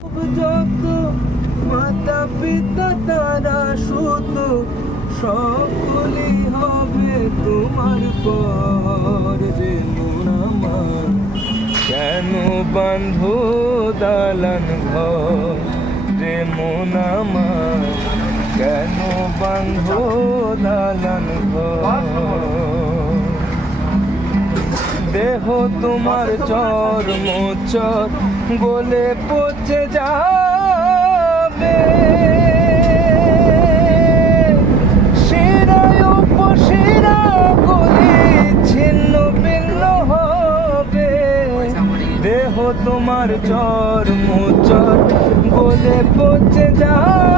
যত মাতা পিতা তারা সুত সকলেই হবে তোমার পর রে মন আমার। কেন বাঁধো দালান ঘর রে মন আমার, কেন বাঁধো দালান ঘর। দেহ তোমার চর্ম চর গলে পচে যাবে, শিরায় উপশিরা গলি ছিন্ন ভিন্ন হবে। দেহ তোমার চর্ম চর গলে পচে যাবে,